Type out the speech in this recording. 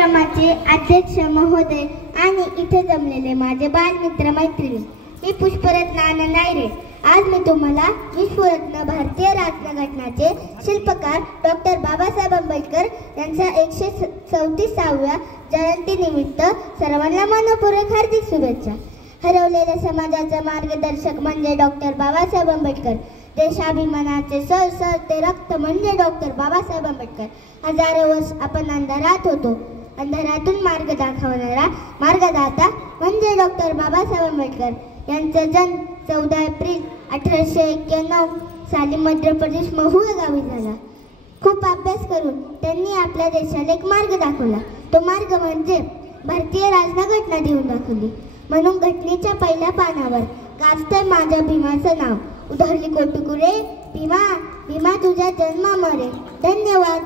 कार्यक्रमाचे अध्यक्ष महोदय आणि इथे जमलेले माझे बालमित्र मैत्रिणी, मी पुष्परत्न आनंद आयरे. आज मी तुम्हाला विश्वरत्न भारतीय राज्यघटनाचे शिल्पकार डॉक्टर बाबासाहेब आंबेडकर यांच्या 134व्या जयंतीनिमित्त सर्वांना मनपूर्वक हार्दिक शुभेच्छा. हरवलेल्या समाजाचे मार्गदर्शक म्हणजे डॉक्टर बाबासाहेब आंबेडकर. देशाभिमानाचे सर ते रक्त म्हणजे डॉक्टर बाबासाहेब आंबेडकर. हजारो वर्ष आपण अंधारात होतो, अंधारातून मार्ग दाखवणारा मार्गदाता म्हणजे डॉक्टर बाबासाहेब आंबेडकर. यांचा जन्म 14 एप्रिल 1891 साली मध्य प्रदेश महू या गावी झाला. खूप अभ्यास करून त्यांनी आपल्या देशाला एक मार्ग दाखवला. तो मार्ग म्हणजे भारतीय राज्यघटना देऊन दाखवली. म्हणून घटनेच्या पहिल्या पानावर गाजतंय माझ्या भीमाचं नाव. उधळली कोटुकुरे भीमा, भीमा तुझ्या जन्मामरे. धन्यवाद.